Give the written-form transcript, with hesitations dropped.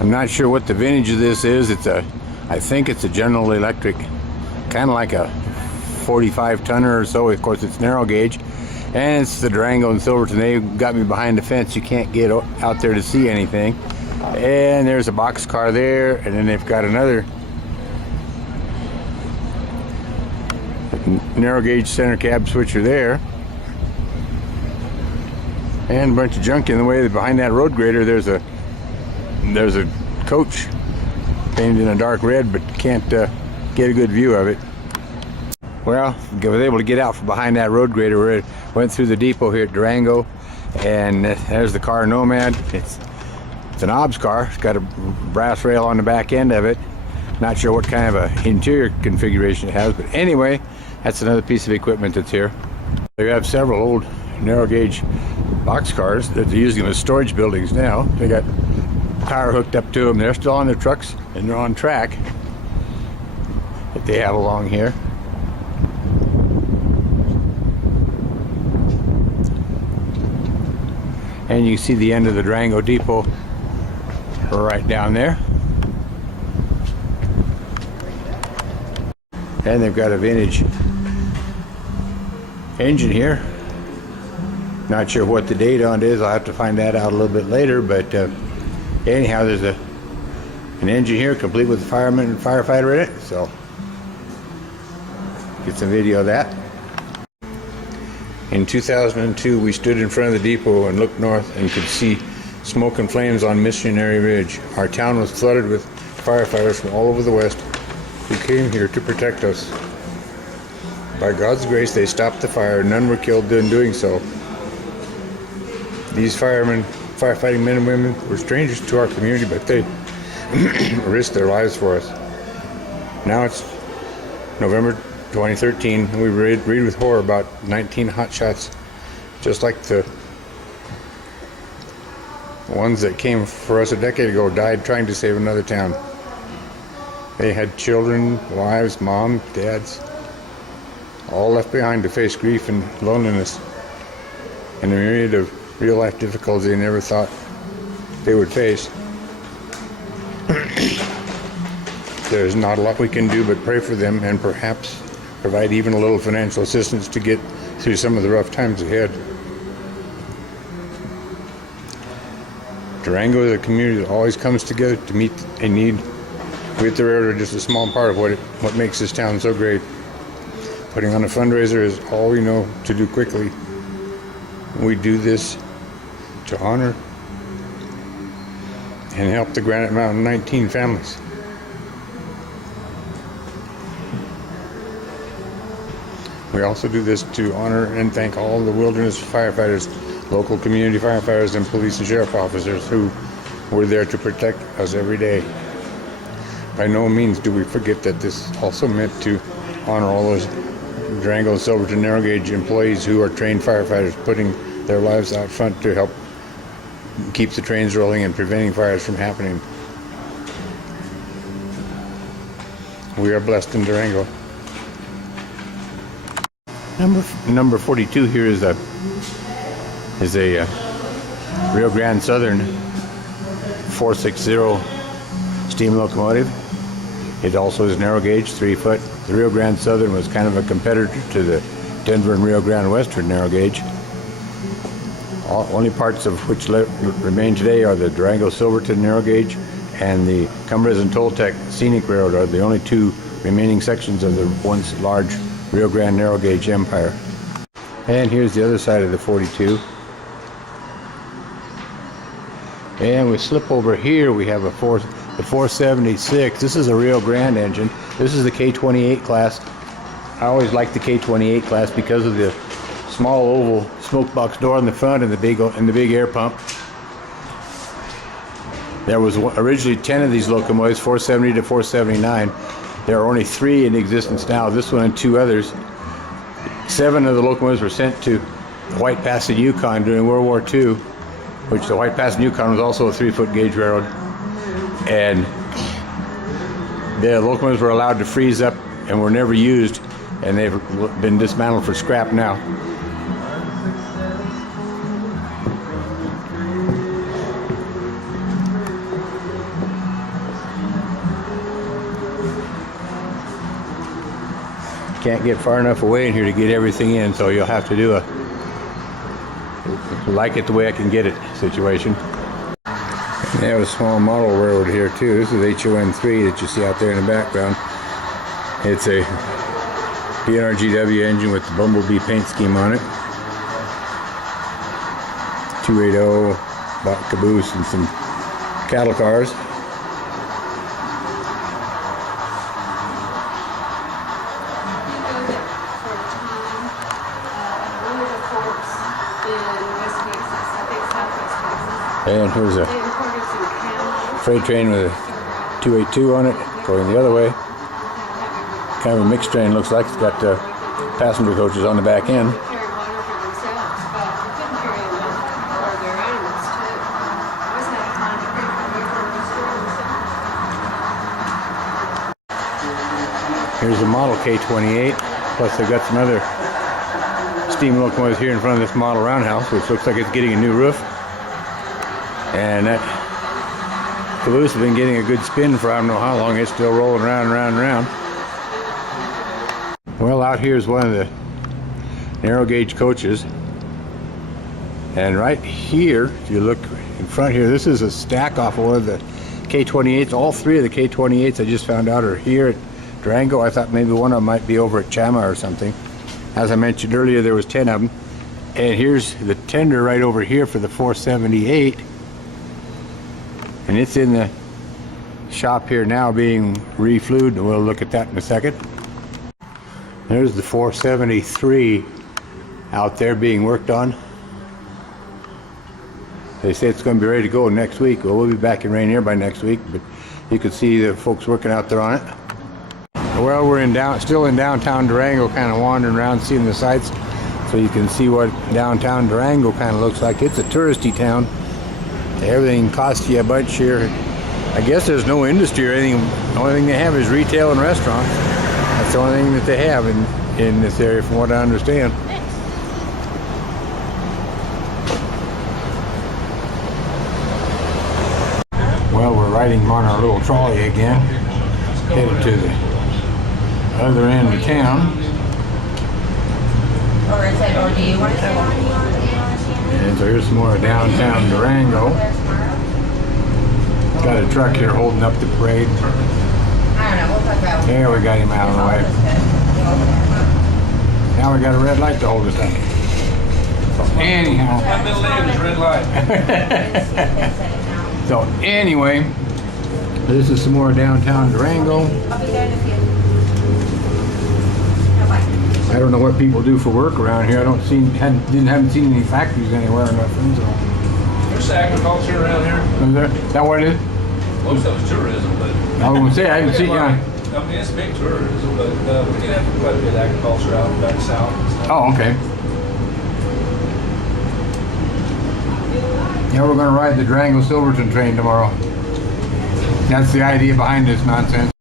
I'm not sure what the vintage of this is. I think it's a General Electric, kind of like a 45 tonner or so. Of course, it's narrow gauge, and it's the Durango and Silverton. They got me behind the fence. You can't get out there to see anything. And there's a box car there, and then they've got another narrow gauge center cab switcher there, and a bunch of junk in the way. Behind that road grader, there's a coach painted in a dark red, but can't get a good view of it. Well, I was able to get out from behind that road grader. Went through the depot here at Durango, and there's the car Nomad. It's an OBS car. It's got a brass rail on the back end of it. Not sure what kind of a interior configuration it has, but anyway, that's another piece of equipment that's here. They have several old narrow gauge box cars that they're using as storage buildings now. They got power hooked up to them. They're still on their trucks, and they're on track that they have along here. And you see the end of the Durango depot right down there. And they've got a vintage engine here. Not sure what the date on it is. I'll have to find that out a little bit later, but anyhow, there's an engine here complete with a fireman and firefighter in it, so get some video of that. In 2002, we stood in front of the depot and looked north and could see smoke and flames on Missionary Ridge. Our town was flooded with firefighters from all over the West who came here to protect us. By God's grace, they stopped the fire. None were killed in doing so. These firefighting men and women were strangers to our community, but they risked their lives for us. Now it's November 2013, and we read with horror about 19 hotshots, just like the ones that came for us a decade ago, died trying to save another town. They had children, wives, moms, dads, all left behind to face grief and loneliness and a myriad of real-life difficulties they never thought they would face. There's not a lot we can do but pray for them and perhaps provide even a little financial assistance to get through some of the rough times ahead. Durango is a community that always comes together to meet a need. We at the railroad are just a small part of what makes this town so great. Putting on a fundraiser is all we know to do quickly. We do this to honor and help the Granite Mountain 19 families. We also do this to honor and thank all the wilderness firefighters, local community firefighters, and police and sheriff officers who were there to protect us every day. By no means do we forget that this also meant to honor all those Durango and Silverton narrow gauge employees who are trained firefighters, putting their lives out front to help keep the trains rolling and preventing fires from happening. We are blessed in Durango. Number 42 here is a Rio Grande Southern 460 steam locomotive. It also is narrow gauge, 3 foot. The Rio Grande Southern was kind of a competitor to the Denver and Rio Grande Western narrow gauge. Only parts of which remain today are the Durango Silverton narrow gauge and the Cumbres and Toltec Scenic Railroad are the only two remaining sections of the once large Rio Grande narrow gauge empire. And here's the other side of the 42. And we slip over here, we have the 476. This is a Rio Grande engine. This is the K28 class. I always liked the K28 class because of the small oval smoke box door in the front and the big air pump. There was originally 10 of these locomotives, 470 to 479. There are only 3 in existence now, this one and 2 others. 7 of the locomotives were sent to White Pass in Yukon during World War II, which the White Pass in Yukon was also a 3-foot gauge railroad. And the locomotives were allowed to freeze up and were never used, and they've been dismantled for scrap now. can't get far enough away in here to get everything in, so you'll have to do a like it the way I can get it situation. And they have a small model railroad here too. This is HON3 that you see out there in the background. It's a BNRGW engine with the Bumblebee paint scheme on it. 280 bought caboose and some cattle cars. And here's a freight train with a 282 on it going the other way. Kind of a mixed train, looks like. It's got passenger coaches on the back end. Here's the model K28, plus they've got some other steam locomotives here in front of this model roundhouse, which looks like it's getting a new roof. And that caboose has been getting a good spin for I don't know how long. It's still rolling round and round and round. Well, out here is one of the narrow gauge coaches. And right here, if you look in front here, this is a stack off of one of the K28s. All three of the K28s I just found out are here at Durango. I thought maybe one of them might be over at Chama or something. As I mentioned earlier, there was 10 of them. And here's the tender right over here for the 478. And it's in the shop here now being reflued, and we'll look at that in a second. There's the 473 out there being worked on. They say it's going to be ready to go next week. Well, we'll be back in Rainier by next week, but you can see the folks working out there on it. Well, we're still in downtown Durango, kind of wandering around seeing the sights, so you can see what downtown Durango kind of looks like. It's a touristy town. Everything costs you a bunch here. I guess there's no industry or anything. The only thing they have is retail and restaurants. That's the only thing that they have in this area, from what I understand. Well, we're riding on our little trolley again, headed to the other end of town. Or is it, or do you want to say one? And so here's some more downtown Durango. Got a truck here holding up the parade. I don't know, we'll talk about it. There, we got him out of the way. Now we got a red light to hold us up. So anyhow. My middle name is Red Light. So anyway, this is some more downtown Durango. I'll be there in a few. I don't know what people do for work around here. I haven't seen any factories anywhere or nothing. So. There's agriculture around here. Is there? Is that what it is? Most of it's tourism, but I was going to say, I haven't seen, I mean, it's big tourism, but we do have quite a bit of agriculture out back south and stuff. Oh, okay. Yeah, we're going to ride the Durango Silverton train tomorrow. That's the idea behind this nonsense.